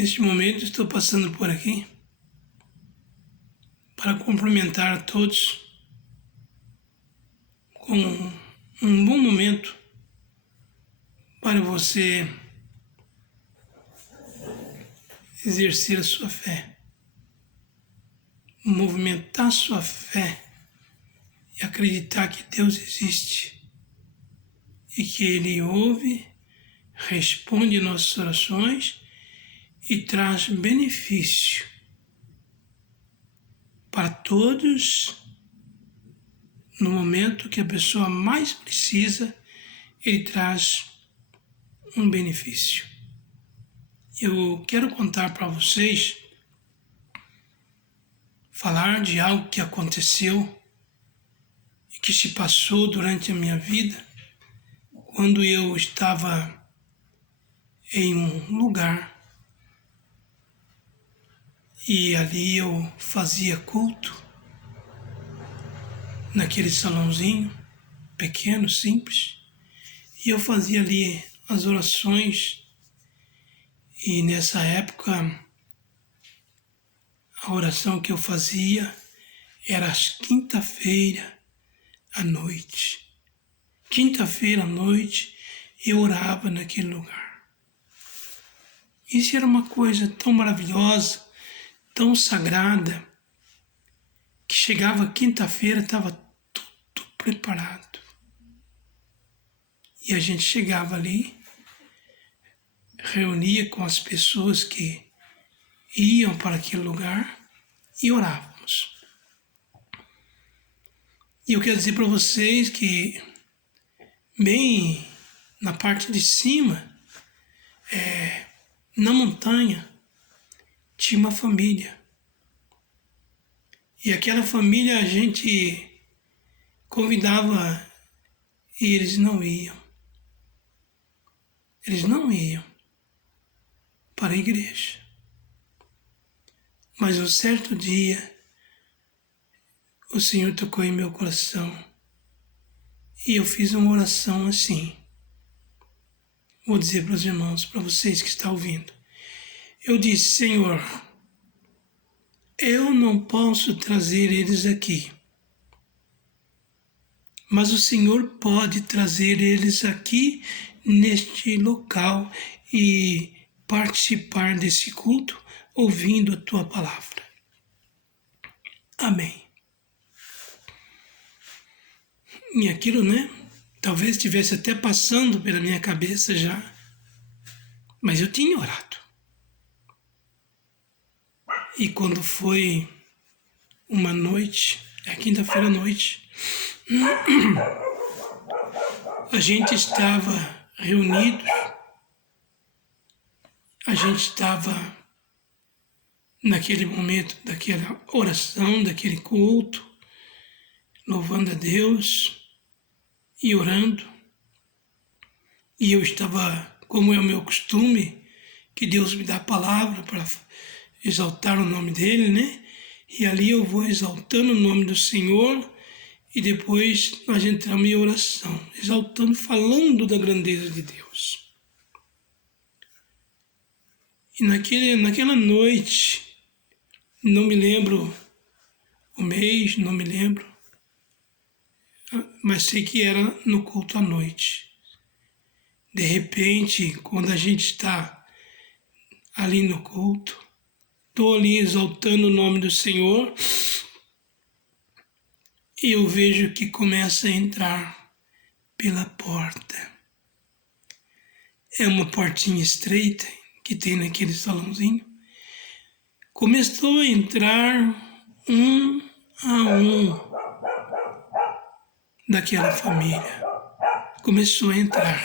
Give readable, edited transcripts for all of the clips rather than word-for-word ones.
Neste momento estou passando por aqui para cumprimentar a todos com um bom momento para você exercer a sua fé, movimentar sua fé e acreditar que Deus existe e que Ele ouve, responde nossas orações e traz benefício para todos no momento que a pessoa mais precisa. Ele traz um benefício. Eu quero contar para vocês, falar de algo que aconteceu e que se passou durante a minha vida, quando eu estava em um lugar e ali eu fazia culto, naquele salãozinho pequeno, simples, e eu fazia ali as orações. E nessa época, a oração que eu fazia era às quinta-feira à noite. Quinta-feira à noite eu orava naquele lugar. Isso era uma coisa tão maravilhosa, tão sagrada, que chegava quinta-feira, estava tudo preparado. E a gente chegava ali, reunia com as pessoas que iam para aquele lugar e orávamos. E eu quero dizer para vocês que bem na parte de cima, na montanha, tinha uma família. E aquela família a gente convidava e eles não iam. Eles não iam para a igreja. Mas um certo dia, o Senhor tocou em meu coração e eu fiz uma oração assim. Vou dizer para os irmãos, para vocês que estão ouvindo. Eu disse: Senhor, eu não posso trazer eles aqui, mas o Senhor pode trazer eles aqui neste local e participar desse culto ouvindo a tua palavra. Amém. E aquilo, talvez estivesse até passando pela minha cabeça já, mas eu tinha orado. E quando foi uma noite, quinta-feira à noite, a gente estava reunidos, a gente estava naquele momento daquela oração, daquele culto, louvando a Deus e orando. E eu estava, como é o meu costume, que Deus me dá a palavra para exaltar o nome dele, E ali eu vou exaltando o nome do Senhor e depois nós entramos em oração, exaltando, falando da grandeza de Deus. E naquela noite, não me lembro o mês, não me lembro, mas sei que era no culto à noite. De repente, quando a gente está ali no culto, estou ali exaltando o nome do Senhor, e eu vejo que começa a entrar pela porta. É uma portinha estreita que tem naquele salãozinho. Começou a entrar um a um daquela família. Começou a entrar.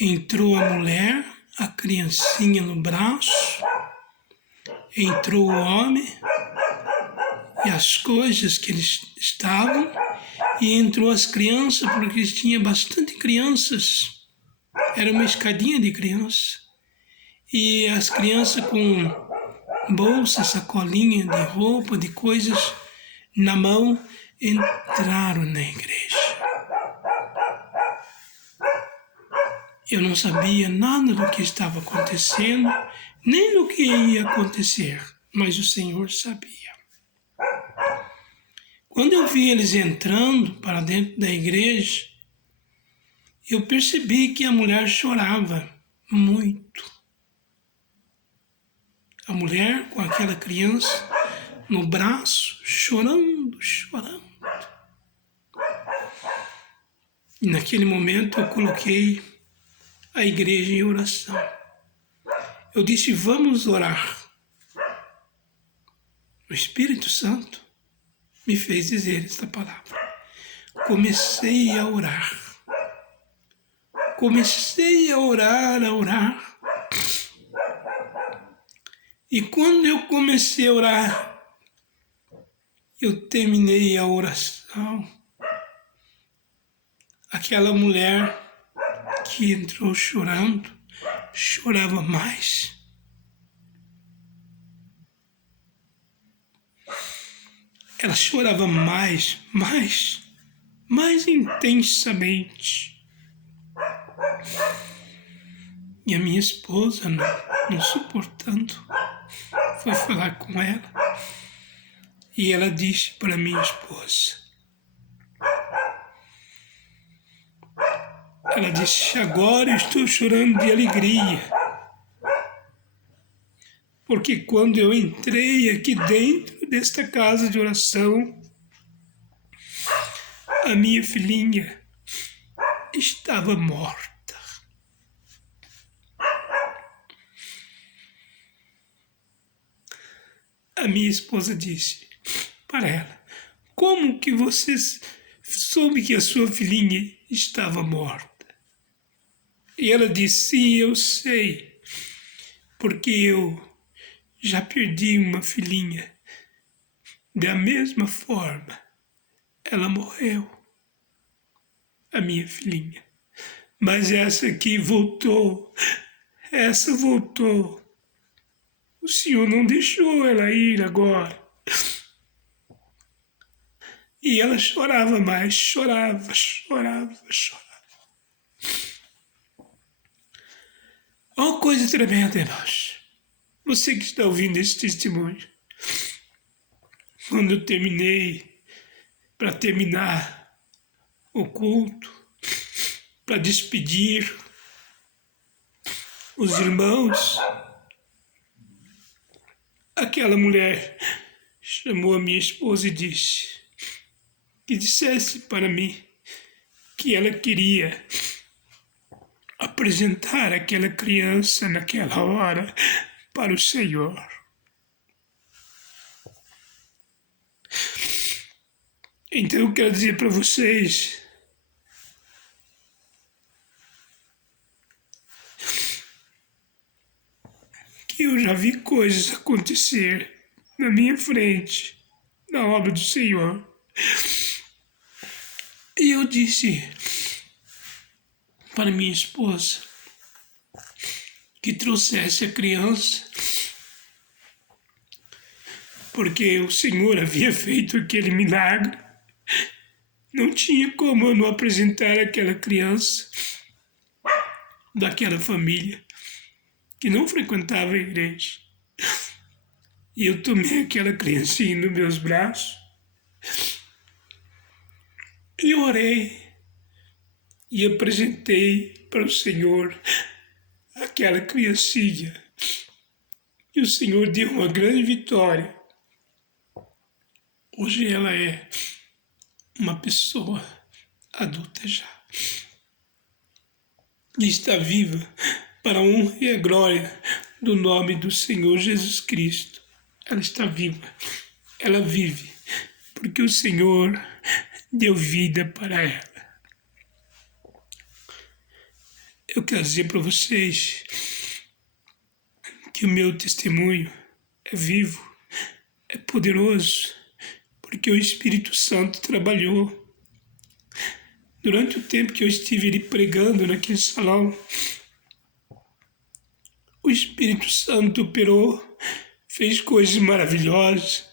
Entrou a mulher, a criancinha no braço, entrou o homem e as coisas que eles estavam, e entrou as crianças, porque eles tinham bastante crianças. Era uma escadinha de criança. E as crianças com bolsa, sacolinha de roupa, de coisas na mão, entraram na igreja. Eu não sabia nada do que estava acontecendo, nem do que ia acontecer, mas o Senhor sabia. Quando eu vi eles entrando para dentro da igreja, eu percebi que a mulher chorava muito. A mulher com aquela criança no braço, chorando, chorando. E naquele momento eu coloquei a igreja em oração. Eu disse, vamos orar. O Espírito Santo me fez dizer esta palavra. Comecei a orar. Comecei a orar, a orar. E quando eu comecei a orar, eu terminei a oração. Aquela mulher que entrou chorando, chorava mais. Ela chorava mais intensamente. E a minha esposa, não suportando, foi falar com ela. E ela disse para minha esposa, ela disse, agora estou chorando de alegria. Porque quando eu entrei aqui dentro desta casa de oração, a minha filhinha estava morta. A minha esposa disse para ela, como que você soube que a sua filhinha estava morta? E ela disse, sim, eu sei, porque eu já perdi uma filhinha. Da mesma forma, ela morreu, a minha filhinha. Mas essa aqui voltou, essa voltou. O Senhor não deixou ela ir agora. E ela chorava mais, chorava. Uma coisa tremenda, irmãos. Você que está ouvindo esse testemunho. Quando eu terminei, para terminar o culto, para despedir os irmãos, aquela mulher chamou a minha esposa e disse que dissesse para mim que ela queria apresentar aquela criança naquela hora para o Senhor. Então eu quero dizer para vocês que eu já vi coisas acontecer na minha frente, na obra do Senhor. E eu disse para minha esposa que trouxesse a criança, porque o Senhor havia feito aquele milagre. Não tinha como eu não apresentar aquela criança daquela família que não frequentava a igreja. E eu tomei aquela criancinha nos meus braços e orei e apresentei para o Senhor aquela criancinha. E o Senhor deu uma grande vitória. Hoje ela é uma pessoa adulta já. E está viva para a honra e a glória do nome do Senhor Jesus Cristo. Ela está viva, ela vive, porque o Senhor deu vida para ela. Eu quero dizer para vocês que o meu testemunho é vivo, é poderoso, porque o Espírito Santo trabalhou. Durante o tempo que eu estive ali pregando naquele salão, o Espírito Santo operou, fez coisas maravilhosas.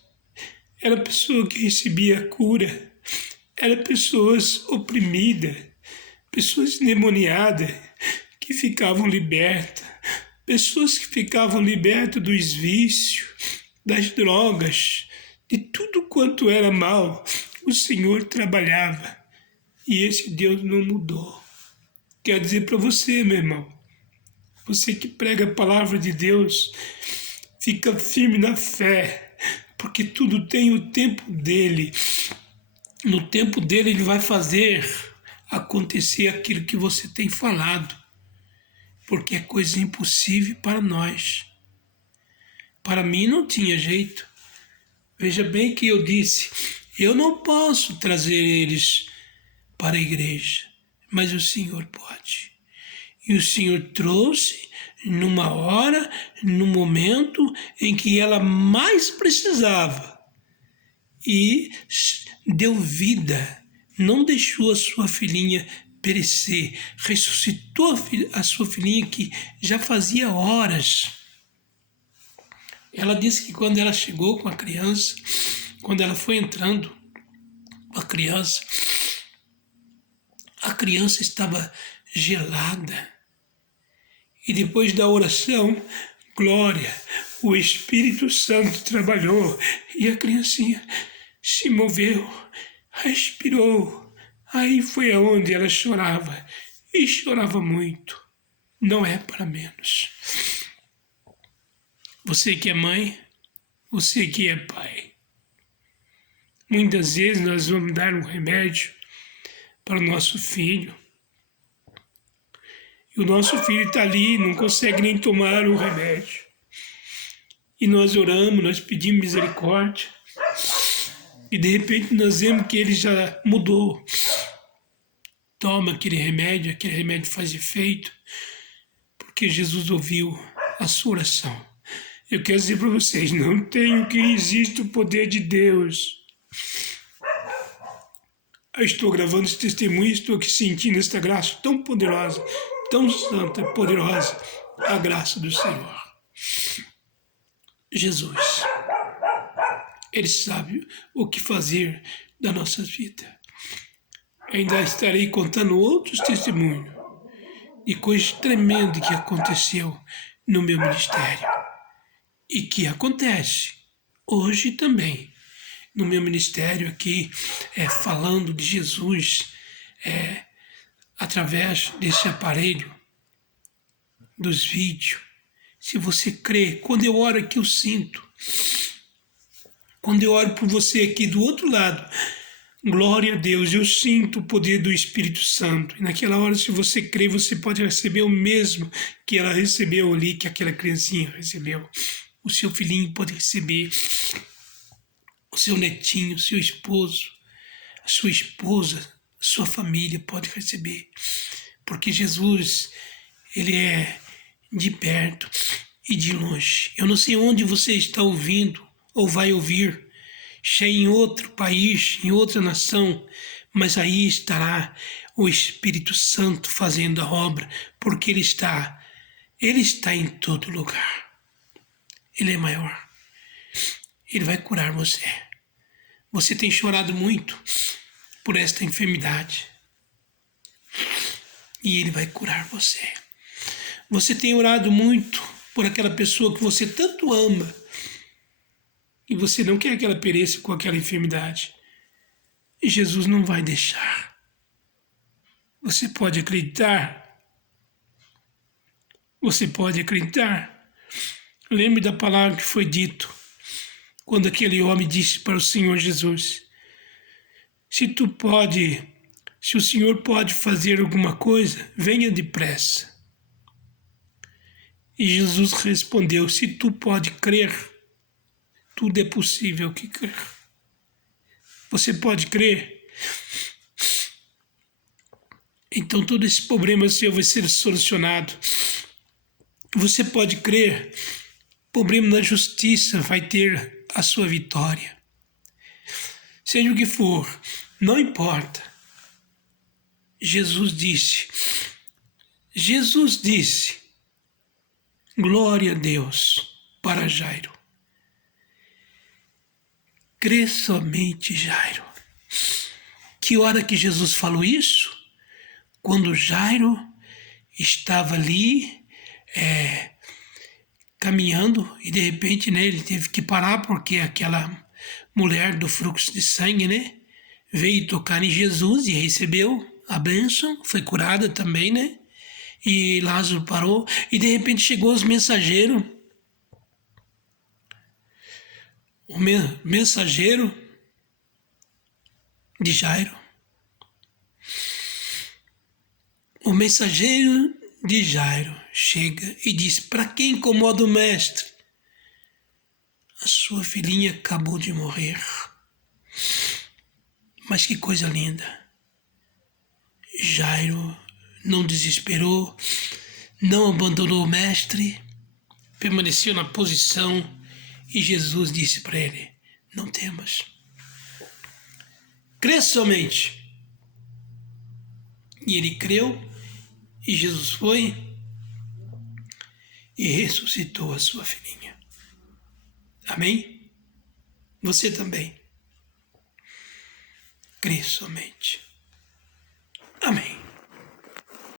Era pessoa que recebia cura, era pessoas oprimidas, pessoas endemoniadas, que que ficavam libertas, pessoas que ficavam libertas dos vícios, das drogas, de tudo quanto era mal. O Senhor trabalhava e esse Deus não mudou. Quero dizer para você, meu irmão, você que prega a palavra de Deus, fica firme na fé, porque tudo tem o tempo dele. No tempo dele, ele vai fazer acontecer aquilo que você tem falado, porque é coisa impossível para nós. Para mim não tinha jeito. Veja bem que eu disse, eu não posso trazer eles para a igreja, mas o Senhor pode. E o Senhor trouxe numa hora, no momento em que ela mais precisava. E deu vida, não deixou a sua filhinha perecer, ressuscitou a sua filhinha que já fazia horas. Ela disse que quando ela chegou com a criança, quando ela foi entrando com a criança estava gelada. E depois da oração, glória, o Espírito Santo trabalhou e a criancinha se moveu, respirou. Aí foi aonde ela chorava, e chorava muito. Não é para menos. Você que é mãe, você que é pai. Muitas vezes nós vamos dar um remédio para o nosso filho. E o nosso filho está ali, não consegue nem tomar o remédio. E nós oramos, nós pedimos misericórdia. E de repente nós vemos que ele já mudou. Toma aquele remédio faz efeito, porque Jesus ouviu a sua oração. Eu quero dizer para vocês, não tenho que existe o poder de Deus. Eu estou gravando esse testemunho, estou aqui sentindo esta graça tão poderosa, tão santa, poderosa, a graça do Senhor. Jesus, Ele sabe o que fazer da nossa vida. Ainda estarei contando outros testemunhos de coisas tremendas que aconteceu no meu ministério e que acontece hoje também no meu ministério aqui, falando de Jesus através desse aparelho, dos vídeos. Se você crê, quando eu oro aqui eu sinto, quando eu oro por você aqui do outro lado, glória a Deus, eu sinto o poder do Espírito Santo. E naquela hora, se você crê, você pode receber o mesmo que ela recebeu ali, que aquela criancinha recebeu. O seu filhinho pode receber, o seu netinho, o seu esposo, a sua esposa, a sua família pode receber. Porque Jesus, Ele é de perto e de longe. Eu não sei onde você está ouvindo ou vai ouvir, se é em outro país, em outra nação, mas aí estará o Espírito Santo fazendo a obra, porque Ele está em todo lugar. Ele é maior. Ele vai curar você. Você tem chorado muito por esta enfermidade e Ele vai curar você. Você tem orado muito por aquela pessoa que você tanto ama e você não quer que ela pereça com aquela enfermidade. E Jesus não vai deixar. Você pode acreditar? Você pode acreditar? Lembre da palavra que foi dito quando aquele homem disse para o Senhor Jesus: se o Senhor pode fazer alguma coisa, venha depressa. E Jesus respondeu: se tu pode crer, tudo é possível que crer. Você pode crer? Então todo esse problema seu vai ser solucionado. Você pode crer? O problema da justiça vai ter a sua vitória. Seja o que for, não importa. Jesus disse, glória a Deus para Jairo. Crê somente, Jairo. Que hora que Jesus falou isso? Quando Jairo estava ali caminhando e de repente, né, ele teve que parar porque aquela mulher do fluxo de sangue, né, veio tocar em Jesus e recebeu a bênção, foi curada também, né? E Lázaro parou e de repente chegou os mensageiros. O mensageiro de Jairo. O mensageiro de Jairo chega e diz: para quem incomoda o mestre? A sua filhinha acabou de morrer. Mas que coisa linda. Jairo não desesperou, não abandonou o mestre, permaneceu na posição e Jesus disse para ele: não temas. Crê somente. E ele creu e Jesus foi e ressuscitou a sua filhinha. Amém? Você também. Crê somente. Amém.